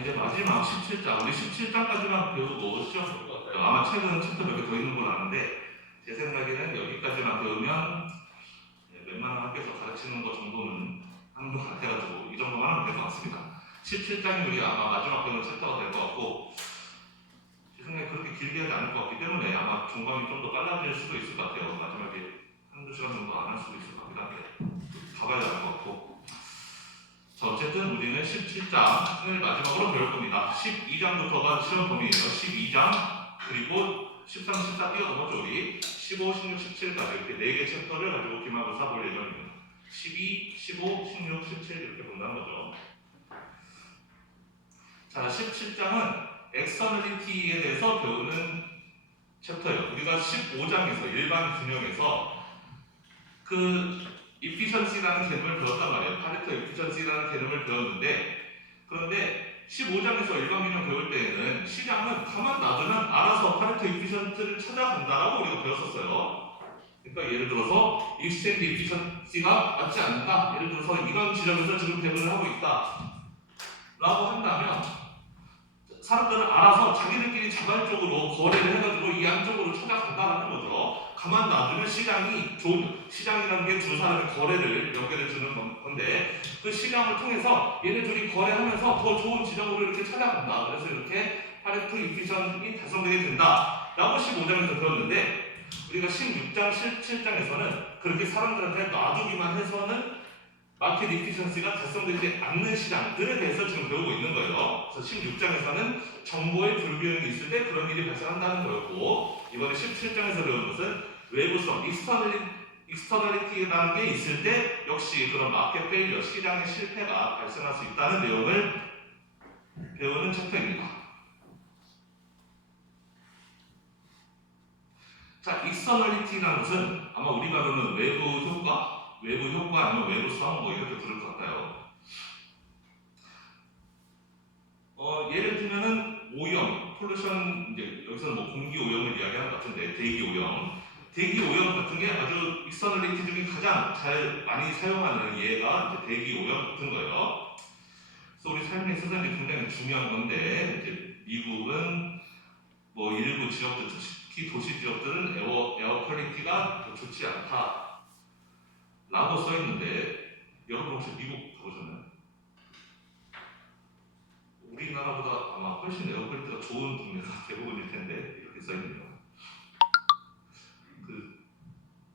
이제 마지막 17장, 우리 17장까지만 배우고 시험 볼 것 같아요. 아마 책은 챕터 몇 개 더 있는 걸로 아는데 제 생각에는 여기까지만 배우면 웬만한 학교에서 가르치는 것 정도는 하는 것 같아가지고 이 정도만 하면 될 것 같습니다. 17장이 우리 아마 마지막 배우는 챕터가 될 것 같고 제 생각에 그렇게 길게 하지 않을 것 같기 때문에 아마 종강이 좀 더 빨라질 수도 있을 것 같아요. 마지막에 한두 시간 정도 안 할 수도 있을 것 같긴 한데 가봐야 할 것 같고 자, 어쨌든 우리는 17장을 마지막으로 배울 겁니다. 12장부터가 시험 범위예요. 12장 그리고 13, 14 뛰어넘었죠 우리 15, 16, 17까지 이렇게 4개 챕터를 가지고 기말고사 볼 예정입니다. 12, 15, 16, 17 이렇게 본다는 거죠. 자, 17장은 엑스터널리티에 대해서 배우는 챕터예요. 우리가 15장에서 일반 균형에서 그 efficiency라는 개념을 배웠단 말이에요. 파레토 efficiency라는 개념을 배웠는데 그런데 15장에서 일반 균형 배울 때에는 시장은 가만 놔두면 알아서 파레토 efficiency를 찾아간다라고 우리가 배웠었어요. 그러니까 예를 들어서 extend efficiency가 맞지 않는다. 예를 들어서 이런 지점에서 지금 배분을 하고 있다 라고 한다면 사람들은 알아서 자기들끼리 자발적으로 거래를 해가지고 이 안쪽으로 찾아간다는 거죠. 가만 놔두면 시장이 시장이라는 게 두 사람의 거래를 연결해 주는 건데 그 시장을 통해서 얘네 둘이 거래하면서 더 좋은 지점으로 이렇게 찾아간다. 그래서 이렇게 파레토 이피션이 달성되게 된다 라고 15장에서 배웠는데 우리가 16장, 17장에서는 그렇게 사람들한테 놔두기만 해서는 마켓 이피션시가 달성되지 않는 시장들에 대해서 지금 배우고 있는 거예요. 그래서 16장에서는 정보의 불균형이 있을 때 그런 일이 발생한다는 거였고 이번에 17장에서 배운 것은 외부성, 익스터널리티라는 게 있을 때 역시 그런 마켓 페일리어, 시장의 실패가 발생할 수 있다는 내용을 배우는 챕터입니다. 자, 익스터널리티라는 것은 아마 우리가 배우는 외부 효과 아니면 외부성 뭐 이렇게 부를 것 같아요. 예를 들면은 오염, 폴루션 이제 여기서는 뭐 공기 오염을 이야기하는 것 같은데 대기 오염 같은 게 아주 익스터널리티 중에 가장 잘 많이 사용하는 예가 이제 대기 오염 같은 거예요. 그래서 우리 삶에 있어서 이제 굉장히 중요한 건데 이제 미국은 뭐 일부 지역들, 특히 도시 지역들은 에어 퀄리티가 좋지 않다. 라고 써있는데 여러분 혹시 미국 가보셨나요? 우리나라보다 아마 훨씬 에어 퀄리티가 좋은 동네가 대부분일 텐데 이렇게 써있네요.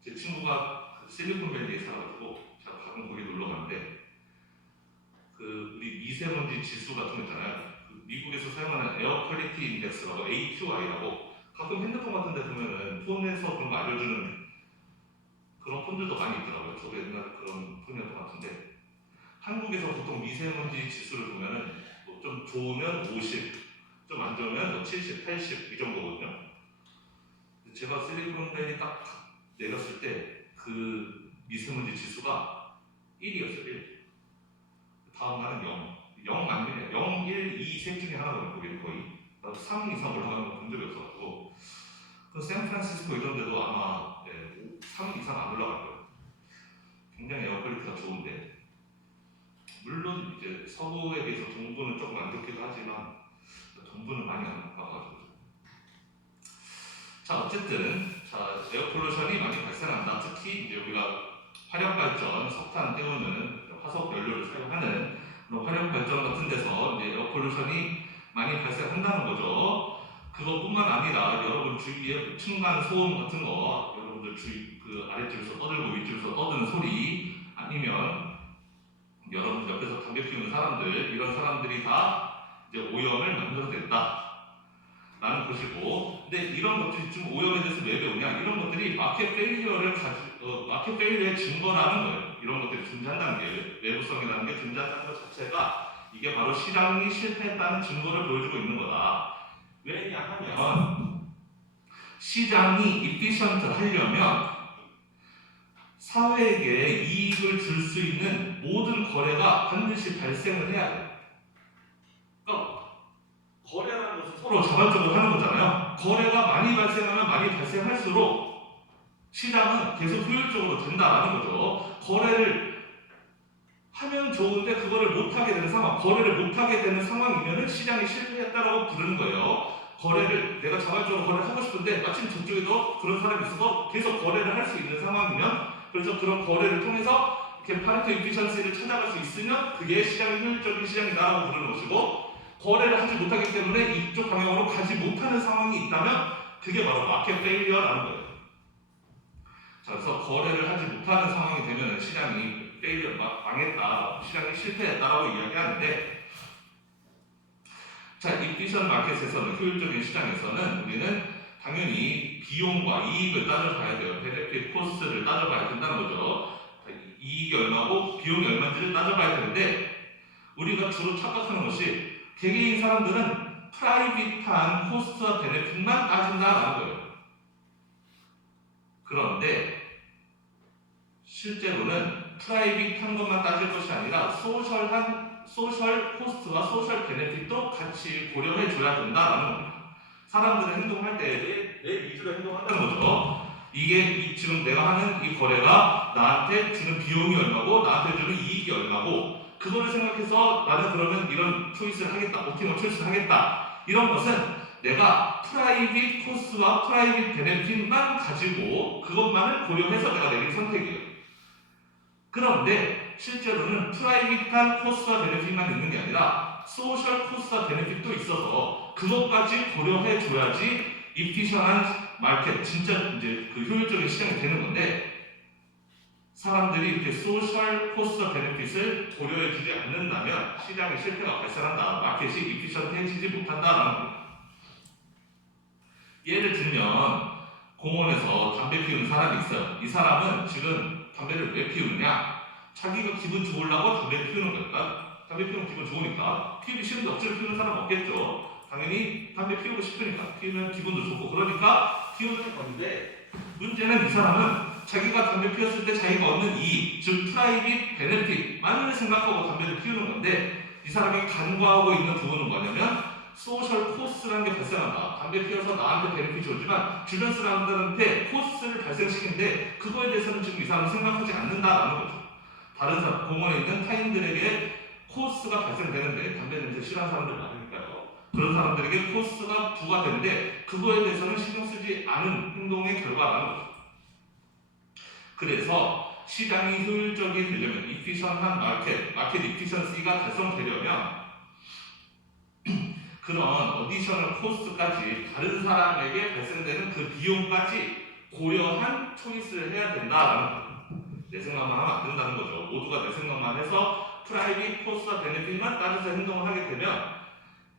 제 친구가 실리콘밸리에 살아가지고 제가 가끔 거기 놀러 가는데 우리 미세먼지 지수 같은 거 있잖아요. 미국에서 사용하는 에어 퀄리티 인덱스라고 AQI라고 가끔 핸드폰 같은 데 보면은 폰에서 그런 거 알려주는 그런 폰들도 많이 있더라고요. 저도 옛날에 그런 폰이었던 것 같은데 한국에서 보통 미세먼지 지수를 보면은 뭐 좀 좋으면 50, 좀 안 좋으면 뭐 70, 80 이 정도거든요. 제가 실리콘밸리 딱 내렸을 때 그 미세먼지 지수가 1이었어요. 1. 다음 날은 0 아니면 0, 1, 2, 셋 중에 하나거든요. 거기는 거의 3 이상 올라가는 건 본 적이 없어가지고 샌프란시스코 이런 데도 아마 3 이상 안 올라갈 거예요. 굉장히 에어 퀄리티가 좋은데 물론 이제 서부에 비해서 동부는 조금 안 좋기도 하지만 동부는 많이 안 나빠가지고 자 어쨌든 에어 폴루션이 많이 발생한다. 특히 이제 우리가 화력 발전, 석탄 때우는 화석 연료를 사용하는 그런 화력 발전 같은 데서 이제 에어 폴루션이 많이 발생한다는 거죠. 그것뿐만 아니라 여러분 주위에 층간 소음 같은 거 여러분들 주위 아랫집에서 떠들고 윗집에서 떠드는 소리 아니면 여러분 옆에서 담배 피우는 사람들 이런 사람들이 다 이제 오염을 만들어냈다 라는 것이고 근데 이런 것들이 좀 오염에 대해서 왜 배우냐 이런 것들이 마켓 페일리어의 증거라는 거예요. 이런 것들이 존재한다는 게 외부성이라는 게 존재한다는 것 자체가 이게 바로 시장이 실패했다는 증거를 보여주고 있는 거다. 왜냐하면 시장이 이피션트 하려면 사회에게 이익을 줄 수 있는 모든 거래가 반드시 발생을 해야 돼요. 그러니까 거래라는 것은 서로 자발적으로 하는 거잖아요. 거래가 많이 발생할수록 시장은 계속 효율적으로 된다라는 거죠. 거래를 하면 좋은데 그거를 못하게 되는 상황, 거래를 못하게 되는 상황이면은 시장이 실패했다라고 부르는 거예요. 거래를 내가 자발적으로 거래를 하고 싶은데 마침 저쪽에도 그런 사람이 있어서 계속 거래를 할 수 있는 상황이면, 그래서 그런 거래를 통해서 이렇게 파레토 이피션시를 찾아갈 수 있으면 그게 시장이 효율적인 시장이다라고 부르는 것이고, 거래를 하지 못하기 때문에 이쪽 방향으로 가지 못하는 상황이 있다면 그게 바로 마켓 페일리어라는 거예요. 자, 그래서 거래를 하지 못하는 상황이 되면 시장이 페일리어, 망했다, 시장이 실패했다라고 이야기하는데, 자, 이피션 마켓에서는, 효율적인 시장에서는 우리는 당연히 비용과 이익을 따져봐야 돼요. 베네핏 코스트를 따져봐야 된다는 거죠. 이익이 얼마고 비용이 얼마인지를 따져봐야 되는데, 우리가 주로 착각하는 것이 개개인 사람들은 프라이빗한 코스트와 베네핏만 따진다라는 거예요. 그런데 실제로는 프라이빗한 것만 따질 것이 아니라 소셜 코스트와 소셜 베네핏도 같이 고려해 줘야 된다라는 겁니다. 사람들은 행동할 때 내 위주로 행동한다는 거죠. 이게 지금 내가 하는 이 거래가 나한테 주는 비용이 얼마고 나한테 주는 이익이 얼마고, 그거를 생각해서 나는 그러면 이런 초이스를 하겠다, 옵티멀 초이스를 하겠다, 이런 것은 내가 프라이빗 코스트와 프라이빗 베네핏만 가지고 그것만을 고려해서 내가 내린 선택이에요. 그런데 실제로는 프라이빗한 코스트와 베네핏만 있는 게 아니라 소셜 코스트와 베네핏도 있어서 그것까지 고려해 줘야지 이피션한 마켓, 진짜 이제 그 효율적인 시장이 되는 건데, 사람들이 이렇게 소셜 코스트 베네핏을 고려해 주지 않는다면 시장에 실패가 발생한다, 마켓이 이피션해지지 못한다라는 겁니다. 예를 들면 공원에서 담배 피우는 사람이 있어요. 이 사람은 지금 담배를 왜 피우느냐? 자기가 기분 좋으려고 담배 피우는 거니까. 담배 피우면 기분 좋으니까. 피우기 싫은데 억지로 피우는 사람 없겠죠. 당연히 담배 피우고 싶으니까, 피우면 기분도 좋고 그러니까 피우는 건데, 문제는 이 사람은 자기가 담배 피웠을 때 자기가 얻는 이익, 즉 프라이빗 베네핏만을 생각하고 담배를 피우는 건데, 이 사람이 간과하고 있는 부분은 뭐냐면 소셜 코스라는 게 발생한다. 담배 피워서 나한테 베네핏이 오지만 주변 사람들한테 코스를 발생시키는데 그거에 대해서는 지금 이 사람은 생각하지 않는다라는 거죠. 다른 사람, 공원에 있는 타인들에게 코스가 발생되는데, 담배 냄새 싫어하는 사람들 많으니까요. 그런 사람들에게 코스가 부과되는데 그거에 대해서는 신경 쓰지 않은 행동의 결과라는 거죠. 그래서 시장이 효율적이 되려면, 이피션한 마켓 이피션시가 달성되려면 그런 어디셔널 코스트까지, 다른 사람에게 발생되는 그 비용까지 고려한 초이스를 해야 된다라는 거예요. 내 생각만 하면 안 된다는 거죠. 모두가 내 생각만 해서 프라이빗 코스트와 베네핏만 따져서 행동을 하게 되면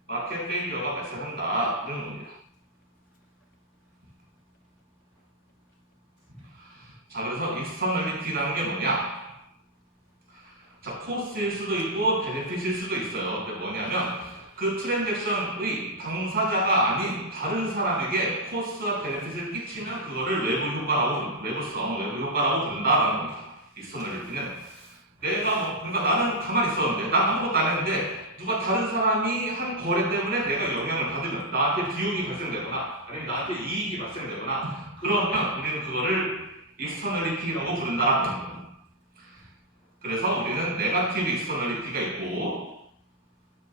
마켓 페일리어가 발생한다는 겁니다. 자, 그래서 익스터널리티라는 게 뭐냐? 자, 코스트일 수도 있고 베네핏일 수도 있어요. 근데 뭐냐면 그 트랜잭션의 당사자가 아닌 다른 사람에게 코스트와 베네핏을 끼치면 그거를 외부 효과라고 부른다라는 겁니다. 익스터널리티는 내가 그러니까 나는 가만히 있었는데, 난 아무것도 안 했는데 누가 다른 사람이 한 거래 때문에 내가 영향을 받으면, 나한테 비용이 발생되거나 아니면 나한테 이익이 발생되거나 그러면 우리는 그거를 익스터널리티라고 부른다라는 겁니다. 그래서 우리는 네거티브 익스터널리티가 있고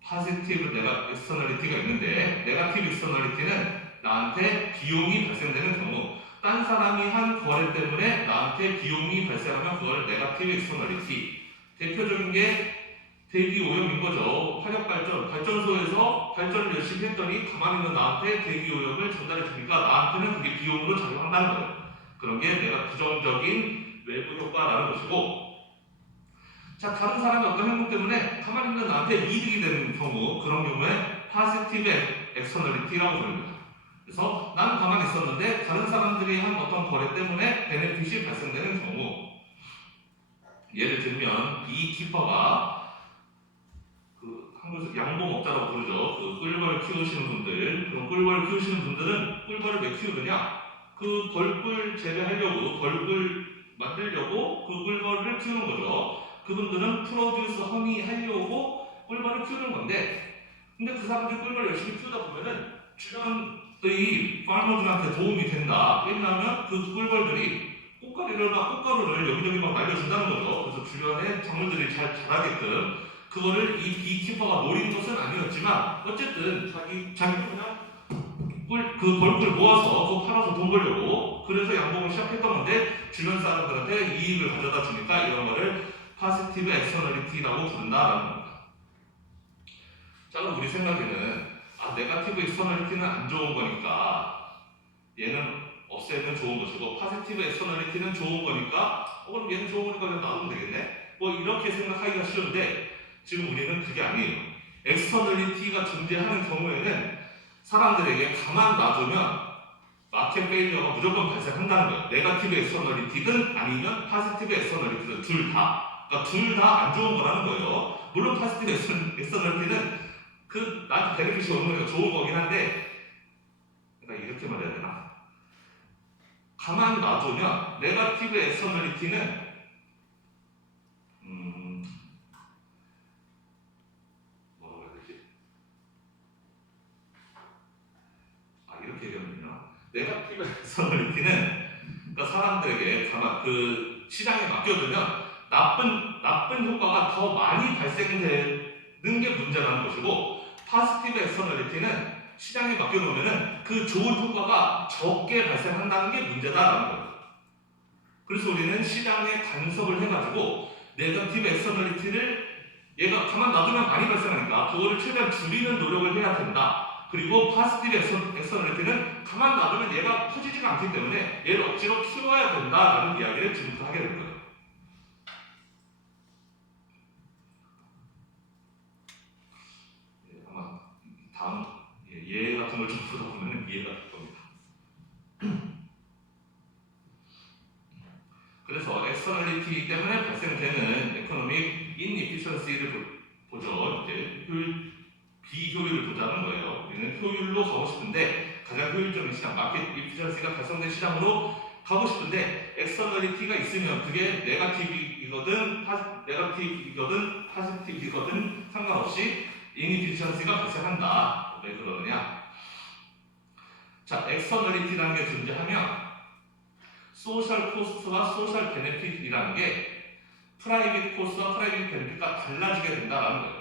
포지티브 익스터널리티가 있는데, 네거티브 익스터널리티는 나한테 비용이 발생되는 경우, 딴 사람이 한 거래 때문에 나한테 비용이 발생하면 그걸 네거티브 익스터널리티. 대표적인 게 대기 오염인 거죠. 화력 발전소에서 발전을 열심히 했더니 가만히 있는 나한테 대기 오염을 전달해 주니까 나한테는 그게 비용으로 작용한다는 거예요. 그런 게 내가 부정적인 외부 효과라는 것이고, 자, 다른 사람의 어떤 행동 때문에 가만히 있는 나한테 이득이 되는 경우, 그런 경우에 포지티브 엑스터널리티라고 부릅니다. 그래서 나는 가만히 있었는데 다른 사람들이 한 어떤 거래 때문에 베네핏이 발생되는 경우, 예를 들면 이 키퍼가 한국에서 양봉업자라고 부르죠. 그 꿀벌을 키우시는 분들, 그럼 꿀벌을 키우시는 분들은 꿀벌을 왜 키우느냐? 그 벌꿀 재배하려고, 벌꿀 만들려고 그 꿀벌을 키우는 거죠. 그분들은 프로듀스 허니 하려고 꿀벌을 키우는 건데, 근데 그 사람들이 꿀벌을 열심히 키우다 보면은 주변의 파머들한테 도움이 된다. 왜냐하면 그 꿀벌들이 꽃가루를 여기저기 막 날려준다는 거죠. 그래서 주변에 작물들이 잘 자라게끔 그거를 이 비키퍼가 노린 것은 아니었지만 어쨌든 자기가 그냥 그 벌꿀 모아서 그거 팔아서 돈 벌려고 그래서 양봉을 시작했던 건데 주변 사람들한테 이익을 가져다 주니까 이런 거를 파지티브 엑스터널리티라고 부른다라는 겁니다. 자, 그럼 우리 생각에는 네거티브 엑스터널리티는 안 좋은 거니까 얘는 없애면 좋은 것이고 파지티브 엑스터널리티는 좋은 거니까 그럼 얘는 좋은 거니까 그냥 놔두면 되겠네? 뭐 이렇게 생각하기가 쉬운데 지금 우리는 그게 아니에요. 엑스터널리티가 존재하는 경우에는 사람들에게 가만 놔두면 마켓 페일리어가 무조건 발생한다는 거예요. 네거티브 엑스터널리티든 아니면 파지티브 엑스터널리티든 둘 다. 그러니까 둘 다 안 좋은 거라는 거예요. 물론 파지티브 엑스터널리티는 나한테 베네핏이 오는 거니까 좋은 거긴 한데 그러니까 이렇게 말해야 되나? 가만 놔두면 네거티브 엑스터널리티는 뭐라고 해야 되지? 이렇게 얘기하면요. 네거티브 엑스터널리티는 그러니까 사람들에게 가만 그 시장에 맡겨두면 나쁜 효과가 더 많이 발생되는 게 문제라는 것이고 파지티브 엑스터널리티는 시장에 맡겨놓으면 그 좋은 효과가 적게 발생한다는 게 문제다라는 거예요. 그래서 우리는 시장에 간섭을 해가지고 네거티브 엑스터널리티를 얘가 가만 놔두면 많이 발생하니까 그거를 최대한 줄이는 노력을 해야 된다. 그리고 파지티브 엑스터널리티는 가만 놔두면 얘가 퍼지지가 않기 때문에 얘를 억지로 키워야 된다라는 이야기를 지금부터 하게 될 거예요. 아마 다음 예 같은 걸 좀 보다 보면 이해가 될 겁니다. 그래서 엑스터널리티 때문에 발생되는 에코노믹 인이피션시를 보죠. 이제 비효율을 보자는 거예요. 우리는 효율로 가고 싶은데 가장 효율적인 시장, 마켓 이피션시가 달성된 시장으로 가고 싶은데 엑스터널리티가 있으면 그게 네거티브이거든 파지티브이거든 상관없이 인이피션시가 발생한다. 왜 그러느냐? 자, 엑스터널리티라는 게 존재하면 소셜 코스트와 소셜 베네핏이라는 게 프라이빗 코스트와 프라이빗 베네핏과 달라지게 된다는 거예요.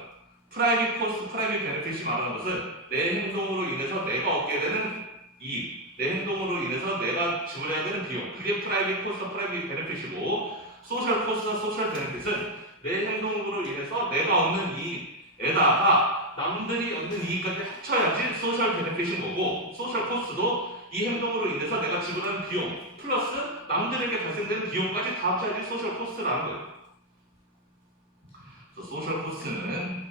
프라이빗 코스트, 프라이빗 베네핏이 말하는 것은 내 행동으로 인해서 내가 얻게 되는 이익, 내 행동으로 인해서 내가 지불해야 되는 비용, 그게 프라이빗 코스트, 프라이빗 베네핏이고 소셜 코스트와 소셜 베네핏은 내 행동으로 인해서 내가 얻는 이익에다가 남들이 얻는 이익까지 합쳐야지 소셜 베네핏인 거고 소셜 코스트도 이 행동으로 인해서 내가 지불하는 비용 플러스 남들에게 발생되는 비용까지 다 합쳐야지 소셜 코스트라는 거예요. 그래서 소셜 코스트는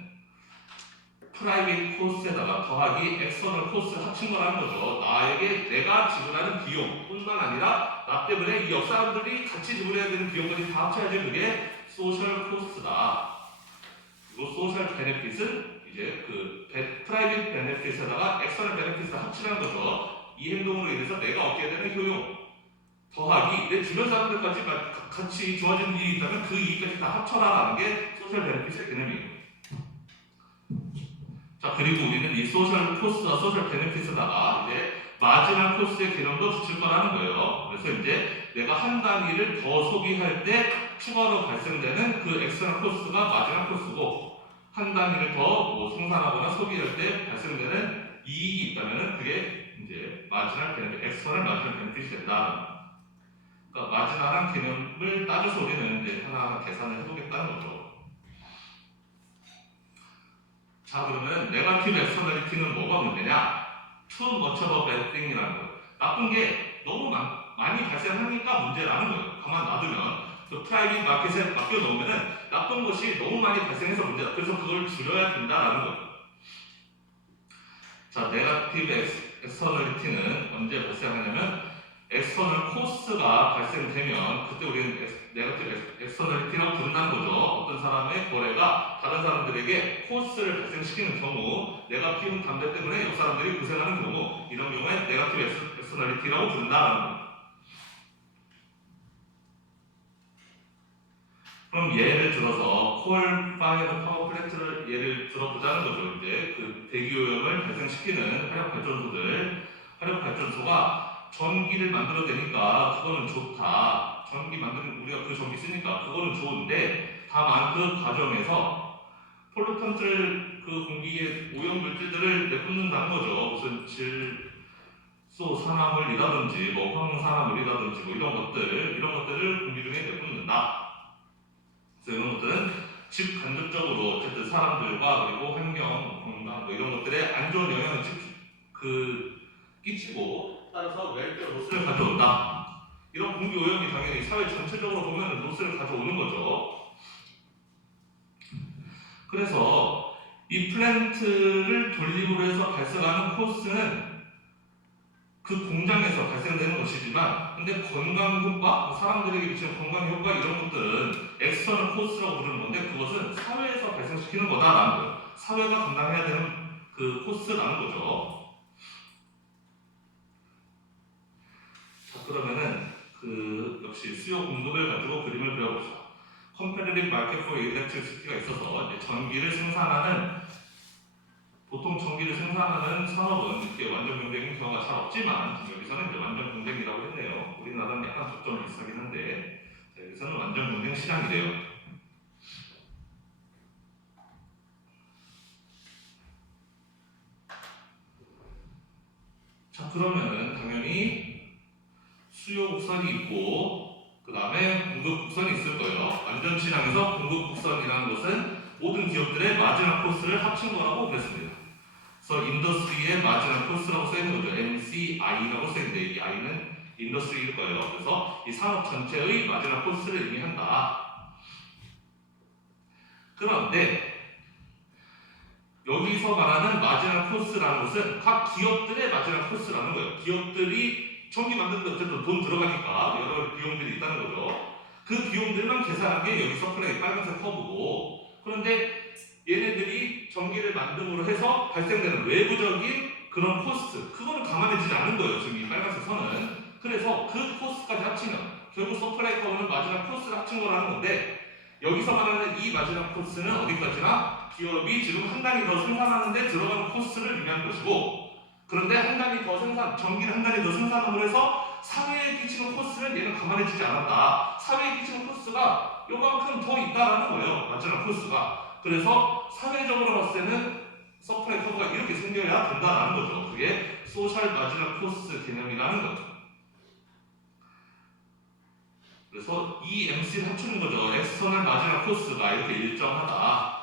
프라이빗 코스트에다가 더하기 엑스터널 코스트 합친 거라는 거죠. 나에게 내가 지불하는 비용뿐만 아니라 나 때문에 이 옆 사람들이 같이 지불해야 되는 비용까지 다 합쳐야지 그게 소셜 코스트다. 그리고 소셜 베네핏은 이제 프라이빗 베네핏에다가 엑스터널 베네핏을 합치라는 거죠. 이 행동으로 인해서 내가 얻게 되는 효용 더하기 내 주변 사람들까지 같이 좋아지는 일이 있다면 그 이익까지 다 합쳐라라는 게 소셜 베네핏의 개념이에요. 자, 그리고 우리는 이 소셜 코스트와 소셜 베네핏에다가 이제 마지막 코스트의 개념도 붙일 거라는 거예요. 그래서 이제 내가 한 단위를 더 소비할 때 추가로 발생되는 그 엑스터널 코스트가 마지막 코스트고 한 단위를 더 생산하거나 소비할 때 발생되는 이익이 있다면 그게 이제 마지막 베네핏, 엑스터널 마지막 베네핏이 된다. 그러니까 마지막한 개념을 따져서 우리는 이제 하나하나 계산을 해보겠다는 거죠. 자, 그러면 네거티브 엑스터널리티는 뭐가 문제냐? Too much of a bad thing이라는 거예요. 나쁜 게 너무 많이 발생하니까 문제라는 거예요. 가만 놔두면 그 프라이빗 마켓에 맡겨놓으면 나쁜 것이 너무 많이 발생해서 문제다. 그래서 그걸 줄여야 된다라는 거예요. 자, 네거티브 엑스터널리티는 언제 발생하냐면 엑스터널 코스트가 발생되면 그때 우리는 네거티브 엑스터널리티라고 부른다는 거죠. 어떤 사람의 거래가 다른 사람들에게 코스트를 발생시키는 경우 내가 피운 담배 때문에 옆 사람들이 고생하는 경우 이런 경우에 네거티브 엑스터널리티라고 부른다는 거예요. 그럼 예를 들어서 콜 파이어 파워 플랜트를 예를 들어보자는 거죠. 이제 그 대기오염을 발생시키는 화력 발전소가 전기를 만들어내니까 그거는 좋다. 전기 만드는 우리가 그 전기 쓰니까 그거는 좋은데 다만 그 과정에서 폴루턴트를 그 공기에 오염 물질들을 내뿜는다는 거죠. 무슨 질소 산화물이라든지 뭐 황산화물이라든지 뭐 이런 것들을 공기 중에 내뿜는다. 그래서 이런 것들은 직간접적으로 어쨌든 사람들과 그리고 환경, 건강 뭐 이런 것들에 안 좋은 영향을 끼치고 따라서 웰베어 로스를 가져온다. 이런 공기 오염이 당연히 사회 전체적으로 보면 로스를 가져오는 거죠. 그래서 이 플랜트를 돌림으로 해서 발생하는 코스는 그 공장에서 발생되는 것이지만 근데 건강 효과, 사람들에게 미치는 건강 효과 이런 것들은 엑스터널 코스라고 부르는 건데 그것은 사회에서 발생시키는 거다라는 거예요. 사회가 감당해야 되는 그 코스라는 거죠. 자, 그러면은 그 역시 수요 공급을 가지고 그림을 그려보죠. Competitive Market for Electricity가 있어서 이제 보통 전기를 생산하는 산업은 이렇게 완전 경쟁인 경우가 잘 없지만 여기서는 이제 완전 경쟁이라고 했네요. 우리나라는 약간 접점이 비슷하긴 한데 자, 여기서는 완전 경쟁 시장이래요. 자, 그러면은 당연히 수요 곡선이 있고 그 다음에 공급 곡선이 있을 거예요. 완전 시장에서 공급 곡선이라는 것은 모든 기업들의 마지막 코스를 합친 거라고 그랬습니다. 그래서 인더스트리의 마지막 코스라고 써있는 거죠. MCI라고 써있는데 이 I는 인더스트리일 거예요. 그래서 이 산업 전체의 마지막 코스를 의미한다. 그런데 여기서 말하는 마지막 코스라는 것은 각 기업들의 마지막 코스라는 거예요. 기업들이 전기 만드는데 어쨌든 돈 들어가니까 여러 비용들이 있다는 거죠. 그 비용들만 계산한 게 여기 서플라이 빨간색 커브고 그런데 얘네들이 전기를 만듦으로 해서 발생되는 외부적인 그런 코스트 그거는 감안해지지 않은 거예요. 지금 이 빨간색 선은. 그래서 그 코스트까지 합치면 결국 서플라이 커브는 마지막 코스를 합친 거라는 건데 여기서 말하는 이 마지막 코스는 어디까지나 기업이 지금 한 단위 더 생산하는데 들어가는 코스를 의미하는 것이고 그런데 전기를 한 단위 더 생산함으로 해서 사회에 끼치는 코스는 얘는 감안해지지 않았다. 사회에 끼치는 코스가 요만큼 더 있다라는 거예요. 마지막 코스가. 그래서 사회적으로 봤을 때는 서플라이 커브가 이렇게 생겨야 된다라는 거죠. 그게 소셜 마지막 코스 개념이라는 거죠. 그래서 이 MC를 합치는 거죠. 엑스터널 마지막 코스가 이렇게 일정하다.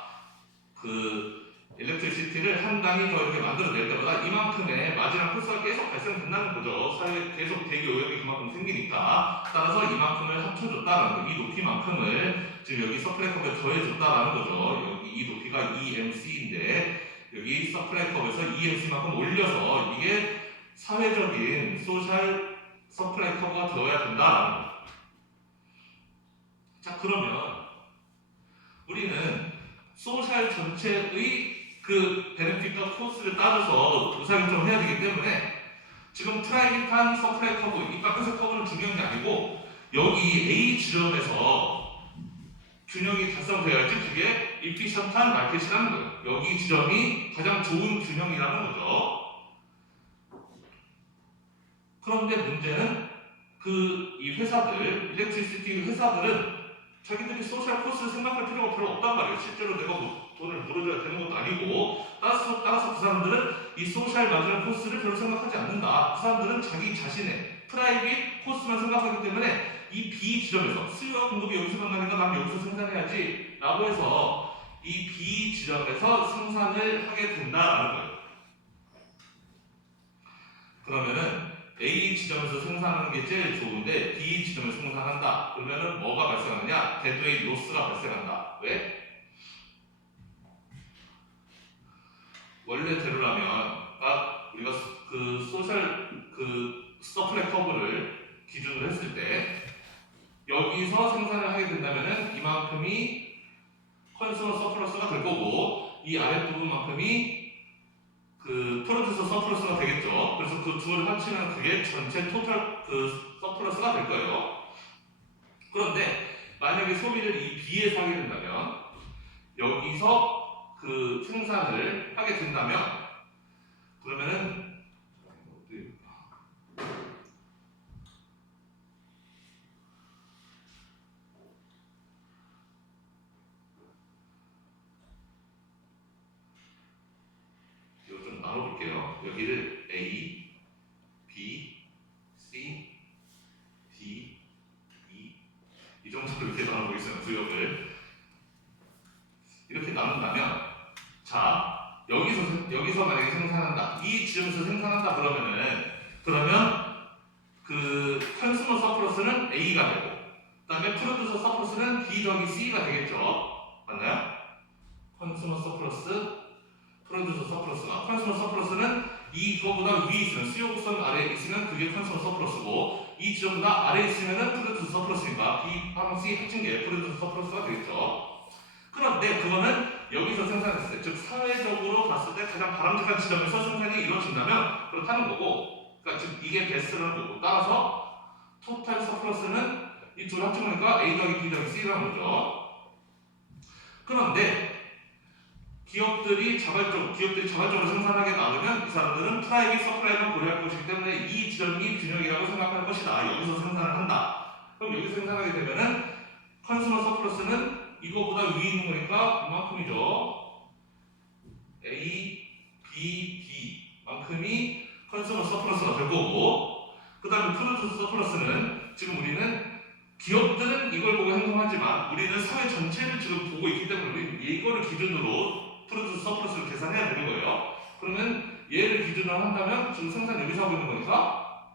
그 일렉트리시티를 한 단위 더 이렇게 만들어낼 때마다 이만큼의 마지막 코스가 계속 발생된다는 거죠. 사회에 계속 대기 오염이 그만큼 생기니까 따라서 이만큼을 합쳐줬다는 거. 이 높이만큼을 지금 여기 서플라이 컵에 더해줬다라는 거죠. 여기 이 높이가 EMC인데 여기 서플라이 컵에서 EMC만큼 올려서 이게 사회적인 소셜 서플라이 컵가 되어야 된다라는 거죠. 자, 그러면 우리는 소셜 전체의 그 베네핏과 코스를 따져서 의사결정을 해야 되기 때문에 지금 프라이빗한 서플라이 커브, 이 빨간색 커브는 중요한 게 아니고 여기 A 지점에서 균형이 달성되어야지 그게 이피션트한 마켓이라는 거예요. 여기 지점이 가장 좋은 균형이라는 거죠. 그런데 문제는 이 회사들, 일렉트리시티 회사들은 자기들이 소셜 코스를 생각할 필요가 별로 없단 말이에요. 실제로 내가 뭐 돈을 물어줘야 되는 것도 아니고 따라서 그 사람들은 이 소셜 마지막 코스를 별로 생각하지 않는다. 그 사람들은 자기 자신의 프라이빗 코스만 생각하기 때문에 이 B 지점에서 수요와 공급이 여기서 만나니까 난 여기서 생산해야지 라고 해서 이 B 지점에서 생산을 하게 된다라는 거예요. 그러면은 A 지점에서 생산하는 게 제일 좋은데 B 지점에서 생산한다. 그러면은 뭐가 발생하느냐? 데드웨이 로스가 발생한다. 왜? 원래대로라면 우리가 그 소셜 서플라이 커브를 기준으로 했을 때 여기서 생산을 하게 된다면은 이만큼이 컨슈머 서플러스가 될 거고 이 아랫부분만큼이 그 프로듀서 서플러스가 되겠죠. 그래서 그 둘을 합치면 그게 전체 토탈 서플러스가 될 거예요. 그런데 만약에 소비를 이 B에서 하게 된다면 여기서 그 생산을 하게 된다면 그러면은 나눠볼게요. 여기를 A, B, C, D, E 이 정도로 이렇게 나눠보겠습니다. 구역을 이렇게 나눈다면, 자 여기서 만약에 생산한다, 이 지점에서 생산한다 그러면 그 컨슈머 서플러스는 A가 되고, 그 다음에 프로듀서 서플러스는 B 더하기 C가 되겠죠. 맞나요? 컨슈머 서플러스, 프로듀서 서플러스가, 컨슈머 서플러스는 이거보다 위에 있으면, 수요 곡선 아래에 있으면 그게 컨슈머 서플러스고, 이 지점보다 아래에 있으면 프로듀서 서플러스니까 B, C 합친 게 프로듀서 서플러스가 되겠죠. 그런데 그거는 여기서 생산했을 때, 즉 사회적으로 봤을 때 가장 바람직한 지점에서 생산이 이루어진다면 그렇다는 거고, 그러니까 즉 이게 베스트라는 거고, 따라서 토탈 서플러스는 이 둘 합친 거니까 A 더하기 B 더하기 C라는 거죠. 그런데 기업들이 자발적으로 생산하게 나오면 이 사람들은 프라이빗 서플라이를 고려할 것이기 때문에 이 지점이 균형이라고 생각하는 것이다. 여기서 생산을 한다. 그럼 여기서 생산하게 되면은 컨슈머 서플러스는 이거보다 위에 있는 거니까 이만큼이죠. A, B, D 만큼이 컨슈머 서플러스가 될 거고, 그 다음에 프로듀서 서플러스는, 지금 우리는 기업들은 이걸 보고 행동하지만 우리는 사회 전체를 지금 보고 있기 때문에 우리는 이거를 기준으로 프로듀서 서플러스를 계산해야 되는 거예요. 그러면 얘를 기준으로 한다면 지금 생산 여기서 하고 있는 거니까,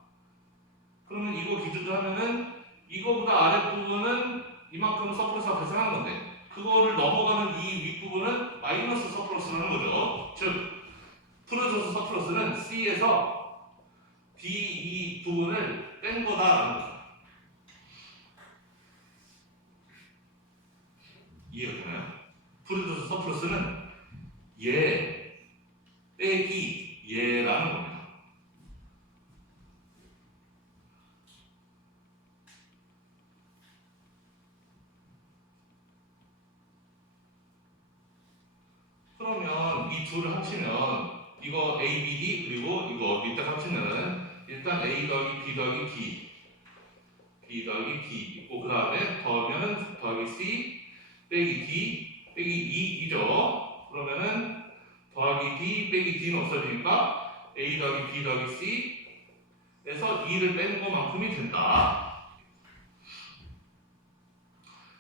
그러면 이거 기준으로 하면은 이거보다 아랫부분은 이만큼 서플러스가 발생하는 건데, 그거를 넘어가는 이 윗부분은 마이너스 서플러스라는 거죠. 즉 프로듀서 서플러스는 C에서 D 이 부분을 뺀 거다라는 거죠. 이해가 되나요? 프로듀서 서플러스는 얘 빼기 얘라는 겁니다. 그러면 이 둘을 합치면 이거 A, B, D 그리고 이거 밑에 합치면은 일단 A 더하기 B 더하기 D, B 더하기 D 있고, 그 다음에 더하면 더하기 C 빼기 D 빼기 2이죠. 그러면은 더하기 D 빼기 D는 없어지니까 A 더하기 B 더하기 C에서 2를 뺀 것만큼이 된다.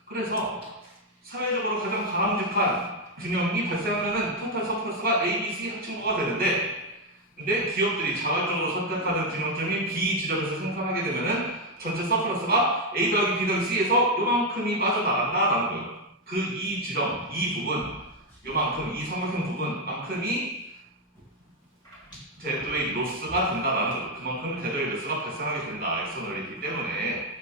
그래서 사회적으로 가장 바람직한 균형이 발생하면은 토탈 서플러스가 A, B, C 합친 거가 되는데, 근데 기업들이 자발적으로 선택하는 균형점이 B 지점에서 생산하게 되면은 전체 서플러스가 A 더하기 B 더하기 C에서 요만큼이 빠져나간다라는 거예요. 그 이 지점, 이 부분, 요만큼, 이 삼각형 부분만큼이 데드웨이트 로스가 된다라는 거예요. 그만큼 데드웨이트 로스가 발생하게 된다. 엑스터널이기 때문에.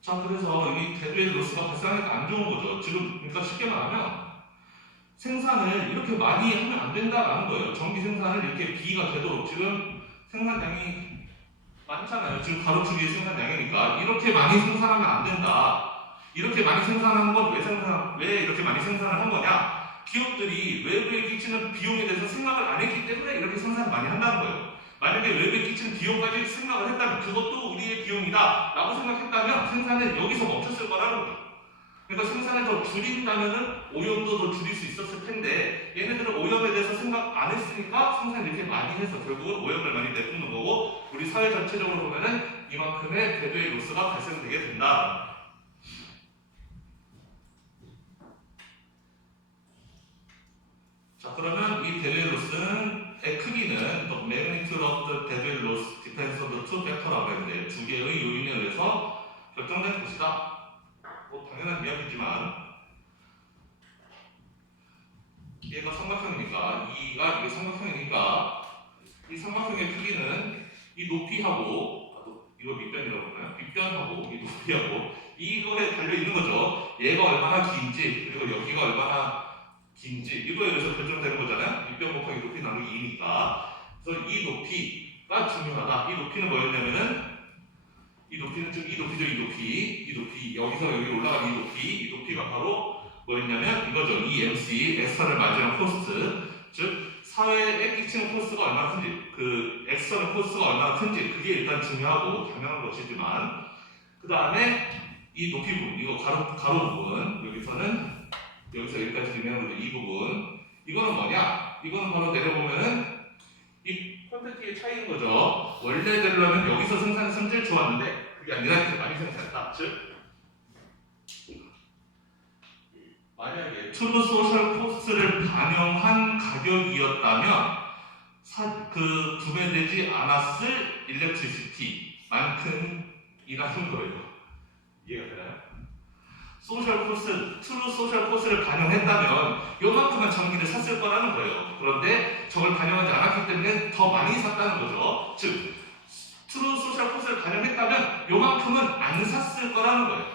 자, 그래서 이 데드웨이트 로스가 발생하니까 안 좋은 거죠. 지금 그러니까 쉽게 말하면 생산을 이렇게 많이 하면 안 된다라는 거예요. 전기 생산을 이렇게 B가 되도록, 지금 생산량이 많잖아요. 지금 가로축이 생산량이니까 이렇게 많이 생산하면 안 된다. 이렇게 많이 생산하는 건 왜 이렇게 많이 생산을 한 거냐? 기업들이 외부에 끼치는 비용에 대해서 생각을 안 했기 때문에 이렇게 생산을 많이 한다는 거예요. 만약에 외부에 끼치는 비용까지 생각을 했다면, 그것도 우리의 비용이다 라고 생각했다면 생산은 여기서 멈췄을 거라는 거예요. 그러니까 생산을 더 줄인다면은 오염도 더 줄일 수 있었을 텐데, 얘네들은 오염에 대해서 생각 안 했으니까 생산을 이렇게 많이 해서 결국은 오염을 많이 내뿜는 거고, 우리 사회 전체적으로 보면은 이만큼의 데드웨이트 로스가 발생되게 된다. 자, 그러면 이 데드웨이트 로스의 크기는 the magnitude of the deadweight loss depends on the two factor라고 했는데, 두 개의 요인에 의해서 결정된 것이다. 뭐 당연한 이야기지만, 얘가 삼각형이니까, 이게 삼각형이니까 이 삼각형의 크기는 이 높이하고, 이거 밑변이라고 그러나요? 밑변하고 이 높이하고 이거에 달려 있는 거죠. 얘가 얼마나 긴지, 그리고 여기가 얼마나 긴지, 이거에 의해서 결정되는 거잖아요. 밑변 곱하기 높이 나누기 2니까. 그래서 이 높이가 중요하다. 이 높이는 뭐였냐면은, 이 높이는 즉 이 높이죠. 이 높이 여기서 여기 올라가는 이 높이가 바로 뭐였냐면 이거죠. 이 MC 엑스터널 마지막 코스트, 즉 사회에 끼치는 코스트가 얼마나 큰지, 그 엑스터널 포스가 얼마나 큰지 그게 일단 중요하고 당연한 것이지만 그 다음에 이 높이 부분, 이거 가로 부분 여기서는 여기서 여기까지 되면 이 부분 이거는 뭐냐? 이거는 바로 내려보면은 이 퀄리티의 차이인 거죠. 원래대로라면 여기서 생산했으면 제일 좋았는데 그게 아니라 이렇게 많이 생산했다. 즉 만약에 트루 소셜 코스트를 반영한 가격이었다면 그 구매되지 않았을 일렉트리시티만큼이라는 거예요. 이해가 되나요? 소셜 코스, 트루 소셜 코스를 반영했다면 요만큼만 전기를 샀을 거라는 거예요. 그런데 저걸 반영하지 않았기 때문에 더 많이 샀다는 거죠. 즉 트루 소셜 코스를 반영했다면 요만큼은 안 샀을 거라는 거예요.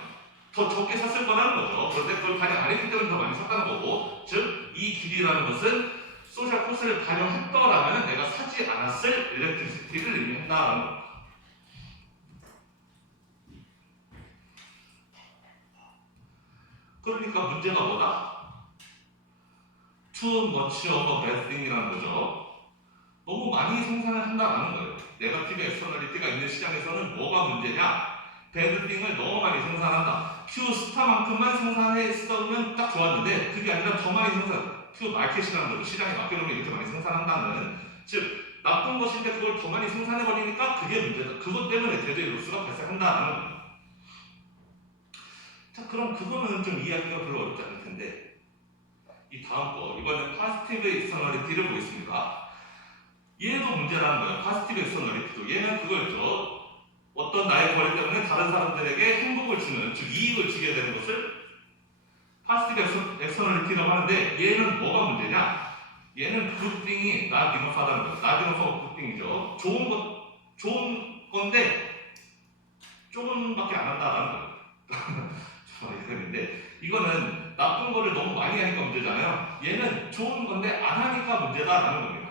더 적게 샀을 거라는 거죠. 그런데 그걸 반영 안 했기 때문에 더 많이 샀다는 거고, 즉 이 길이라는 것은 소셜 코스를 반영했더라면 내가 사지 않았을 일렉트리시티를 의미한다는 거예요. 그러니까 문제가 뭐다? Too much of a bad thing이라는 거죠. 너무 많이 생산을 한다는 거예요. 네거티브 엑스터널리티가 있는 시장에서는 뭐가 문제냐? bad thing을 너무 많이 생산한다. Q 스타만큼만 생산했으면 딱 좋았는데 그게 아니라 더 많이 생산. Q 마켓이라는 거죠. 시장에 맡겨놓으면 이렇게 많이 생산한다는. 즉 나쁜 것인데 그걸 더 많이 생산해버리니까 그게 문제다. 그것 때문에 대대의 로스가 발생한다는 거예요. 자, 그럼 그거는 좀 이해하기가 별로 어렵지 않을 텐데 이 다음 거 이번엔 파지티브 엑스터널리티를 보겠습니다. 얘도 문제라는 거예요. 파지티브 엑스터널리티도 얘는 그거였죠. 어떤 나의 거래 때문에 다른 사람들에게 행복을 주는, 즉 이익을 주게 되는 것을 파지티브 엑스터널리티라고 하는데 얘는 뭐가 문제냐? 얘는 굿띵이 not enough하다는 거예요. not enough 굿띵이죠. 좋은 건데 조금밖에 안 한다라는 거예요. 이랬는데 이거는 나쁜 거를 너무 많이 하니까 문제잖아요. 얘는 좋은 건데 안 하니까 문제다라는 겁니다.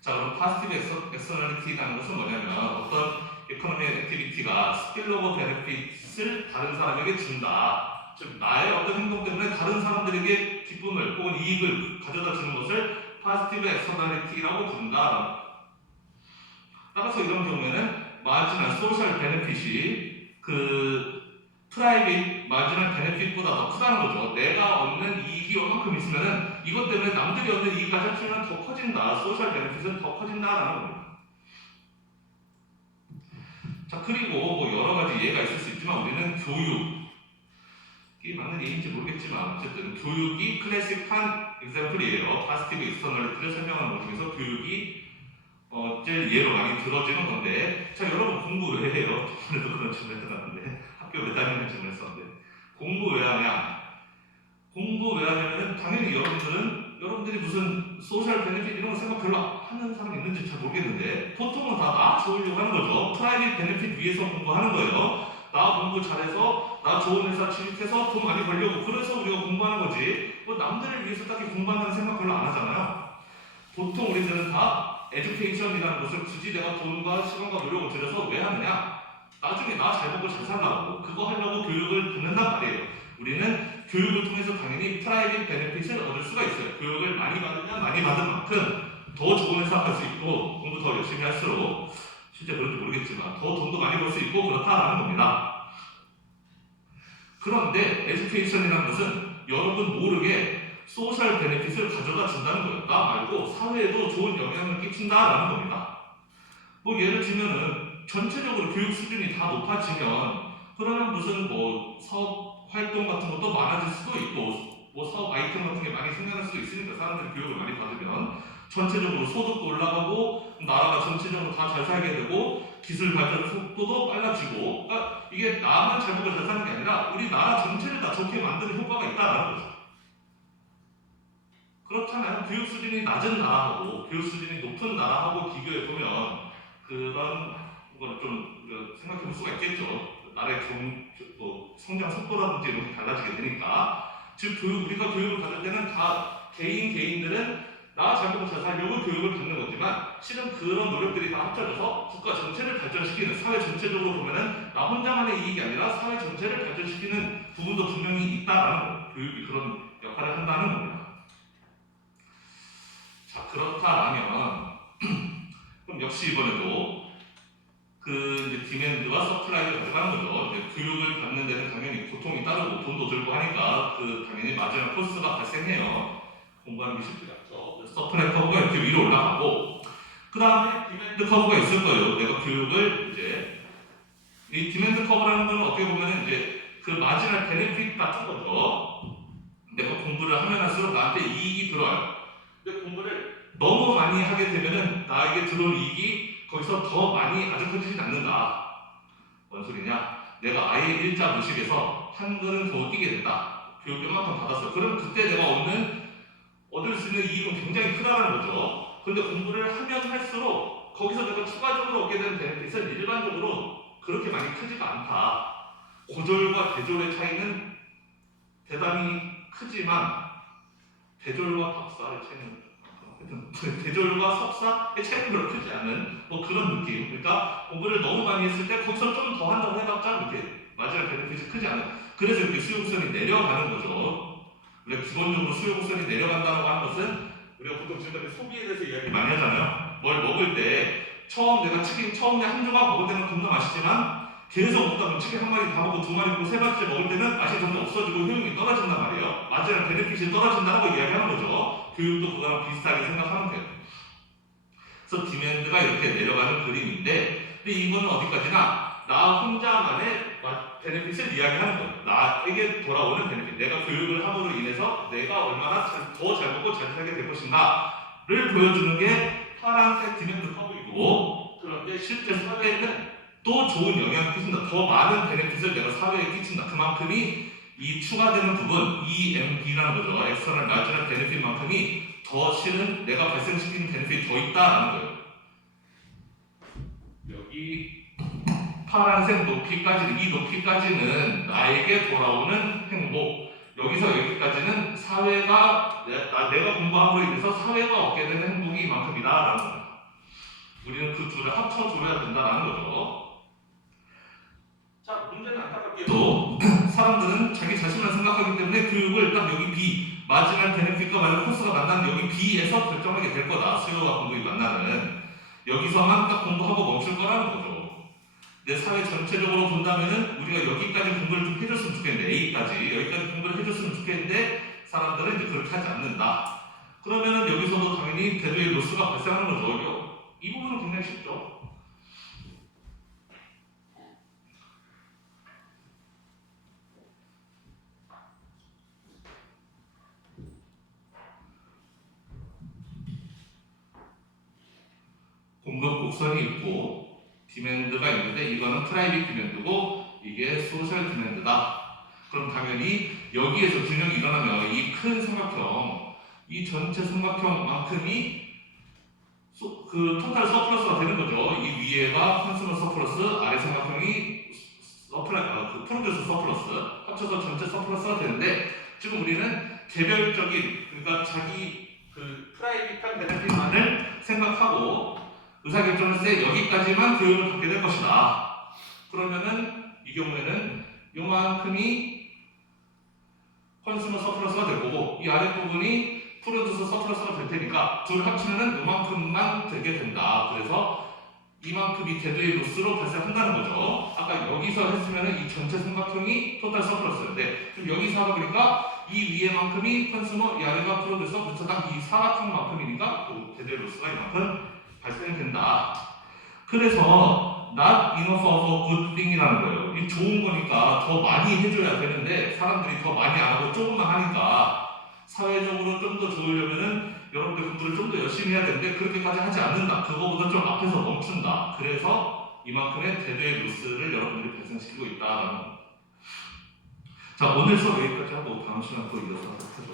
자, 그럼 파지티브 엑스터널리티라는 것은 뭐냐면 어떤 에코노믹 액티비티가 스필오버 베네핏을 다른 사람에게 준다. 즉 나의 어떤 행동 때문에 다른 사람들에게 기쁨을 혹은 이익을 가져다 주는 것을 파지티브 엑스터널리티라고 부른다. 따라서 이런 경우에는 마지막 소셜 베네핏이 그 프라이빗 마지막 베네핏보다 더 크다는 거죠. 내가 얻는 이익이 얼만큼 있으면은 이것 때문에 남들이 얻는 이익까지 합치면 더 커진다. 소셜 베네핏은 더 커진다라는 겁니다. 자, 그리고 뭐 여러 가지 예가 있을 수 있지만 우리는 교육이 맞는 예인지 모르겠지만 어쨌든 교육이 클래식한 example이에요. 파지티브 익스터널리티를 설명하는 것 중에서 교육이 제일 예로 많이 들어지는 건데, 자, 여러분 공부 왜 해요? 저번에도 그런 질문 했었는데 학교 왜 다니는 질문 했었는데 공부 왜 하냐? 공부 왜 하냐면 당연히 여러분들이 무슨 소셜 베네핏 이런 거 생각 별로 하는 사람이 있는지 잘 모르겠는데 보통은 다 나 좋으려고 하는 거죠. 프라이빗 베네핏 위해서 공부하는 거예요. 나 공부 잘해서 나 좋은 회사 취직해서 돈 많이 벌려고, 그래서 우리가 공부하는 거지 뭐 남들을 위해서 딱히 공부한다는 생각 별로 안 하잖아요. 보통 우리들은 다 에듀케이션이라는 것을 굳이 내가 돈과 시간과 노력을 들여서 왜 하느냐? 나중에 나 잘 먹고 잘 살라고, 그거 하려고 교육을 듣는단 말이에요. 우리는 교육을 통해서 당연히 프라이빗 베네핏을 얻을 수가 있어요. 교육을 많이 받으면 많이 받은 만큼 더 좋은 회사 갈 수 있고 공부 더 열심히 할수록 실제 그런지 모르겠지만 더 돈도 많이 벌 수 있고 그렇다라는 겁니다. 그런데 에듀케이션이라는 것은 여러분 모르게 소셜 베네핏을 가져다 준다는 거예요. 나 말고 사회에도 좋은 영향을 끼친다라는 겁니다. 뭐 예를 들면은 전체적으로 교육 수준이 다 높아지면 그러면 무슨 뭐 사업 활동 같은 것도 많아질 수도 있고 뭐 사업 아이템 같은 게 많이 생겨날 수도 있으니까 사람들이 교육을 많이 받으면 전체적으로 소득도 올라가고 나라가 전체적으로 다 잘 살게 되고 기술 발전 속도도 빨라지고, 그러니까 이게 나만 잘 먹고 잘 사는 게 아니라 우리 나라 전체를 다 좋게 만드는 효과가 있다라는 거죠. 그렇잖아요. 교육 수준이 낮은 나라하고 교육 수준이 높은 나라하고 비교해 보면 그런 걸 좀 생각해 볼 수가 있겠죠. 나라의 성장 속도라든지 이런 게 달라지게 되니까. 즉 우리가 교육을 받을 때는 다 개인들은 나 잘 먹고 잘 살려고 교육을 받는 거지만 실은 그런 노력들이 다 합쳐져서 국가 전체를 발전시키는, 사회 전체적으로 보면은 나 혼자만의 이익이 아니라 사회 전체를 발전시키는 부분도 분명히 있다라는 거. 교육이 그런 역할을 한다는 겁니다. 자, 그렇다면 그럼 역시 이번에도 그 이제 디맨드와 서플라이를 가져가는 거죠. 이제 교육을 받는 데는 당연히 고통이 따르고 돈도 들고 하니까 그 당연히 마지막 코스가 발생해요. 공부하는 게 쉽지 않죠. 서플라이 커브가 이렇게 위로 올라가고 그 다음에 디맨드 커브가 있을 거예요. 내가 교육을 이제 이 디맨드 커브라는 건 어떻게 보면 이제 그 마지막 베네핏 같은 거죠. 내가 공부를 하면 할수록 나한테 이익이 들어와요. 근데 공부를 너무 많이 하게 되면은 나에게 들어올 이익이 거기서 더 많이 아주 커지진 않는다. 뭔 소리냐? 내가 아예 일자 무식에서 한글은 겨우 뛰게 된다. 교육 요만큼 받았어요. 그럼 그때 내가 얻을 수 있는 이익은 굉장히 크다는 거죠. 그런데 공부를 하면 할수록 거기서 내가 추가적으로 얻게 되는 베네핏은 일반적으로 그렇게 많이 크지가 않다. 고졸과 대졸의 차이는 대단히 크지만 대졸과 박사의 차이는 대졸과 석사의 차이는 별로 크지 않은 뭐 그런 느낌. 그러니까 공부를 너무 많이 했을 때 거기서 좀 더 한다고 해봤자 이렇게 마지막 베네핏이 크지 않은. 그래서 이렇게 수요곡선이 내려가는 거죠. 우리가 기본적으로 수요곡선이 내려간다고 하는 것은 우리가 보통 지금까지 소비에 대해서 이야기 많이 하잖아요. 뭘 먹을 때 내가 치킨 처음에 한 조각 먹을 때는 겁나 맛있지만 계속 먹다 보면 치킨 한 마리 다 먹고 두 마리 먹고 세 마리째 먹을 때는 맛이 점점 없어지고 효용이 떨어진단 말이에요. 마지막 베네핏이 떨어진다고 이야기하는 거죠. 교육도 그거랑 비슷하게 생각하면 돼요. 그래서 디맨드가 이렇게 내려가는 그림인데 근데 이거는 어디까지나 나 혼자만의 베네핏을 이야기하는 거예요. 나에게 돌아오는 베네핏. 내가 교육을 함으로 인해서 내가 얼마나 더 잘 먹고 잘 살게 될 것인가를 보여주는 게 파란색 디맨드 커브이고 그런데 실제 사회에는 또 좋은 영향을 끼친다. 더 많은 베네핏을 내가 사회에 끼친다. 그만큼이 이 추가되는 부분, EMB라는 거죠. 엑스터널 마지막 베네핏만큼이 더 실은 내가 발생시키는 베네핏이 더 있다라는 거예요. 여기 파란색 높이까지는, 이 높이까지는 나에게 돌아오는 행복. 여기서 여기까지는 내가 공부함으로 인해서 사회가 얻게 되는 행복이 이만큼이다라는 거예요. 우리는 그 둘을 합쳐줘야 된다라는 거죠. 자, 문제는 안타깝게도 사람들은 자기 자신만 생각하기 때문에 교육을 딱 여기 B, 마지막 베네핏과 마지막 코스가 만나는 여기 B에서 결정하게 될 거다. 수요와 공부가 만나는 여기서만 딱 공부하고 멈출 거라는 거죠. 내 사회 전체적으로 본다면은 우리가 여기까지 공부를 좀 해줬으면 좋겠는데 A까지 여기까지 공부를 해줬으면 좋겠는데 사람들은 이제 그렇게 하지 않는다. 그러면은 여기서도 당연히 대도의 로스가 발생하는 거죠. 이 부분은 굉장히 쉽죠. 공급 곡선이 있고 디맨드가 있는데 이거는 프라이빗 디맨드고 이게 소셜 디맨드다. 그럼 당연히 여기에서 균형이 일어나면 이 큰 삼각형, 이 전체 삼각형만큼이 그 토탈 서플러스가 되는 거죠. 이 위에가 컨슈머 서플러스, 아래 삼각형이 그 프로듀스 서플러스 합쳐서 전체 서플러스가 되는데 지금 우리는 개별적인 그러니까 자기 그 프라이빗한 베네핏만을 생각하고 의사결정을 세 여기까지만 교육을 받게 될 것이다. 그러면은 이 경우에는 요만큼이 컨슈머 서플러스가 될 거고 이 아랫부분이 프로듀서 서플러스가 될 테니까 둘 합치면은 요만큼만 되게 된다. 그래서 이만큼이 대도의 로스로 발생한다는 거죠. 아까 여기서 했으면은 이 전체 삼각형이 토탈 서플러스인데 지금 여기서 하다 보니까 이 위에만큼이 컨슈머, 이 아래가 프로듀서, 그래서 딱 이 사각형만큼이니까 또 대도의 로스가 이만큼 발생된다. 그래서 not enough of a good thing이라는 거예요. 이 좋은 거니까 더 많이 해줘야 되는데 사람들이 더 많이 안 하고 조금만 하니까 사회적으로 좀 더 좋으려면은 여러분들 공부를 좀 더 열심히 해야 되는데 그렇게까지 하지 않는다. 그거보다 좀 앞에서 멈춘다. 그래서 이만큼의 대도의 로스를 여러분들이 발생시키고 있다라는. 자, 오늘 수업 여기까지 하고 다음 시간 또 이어서 하도록 하죠.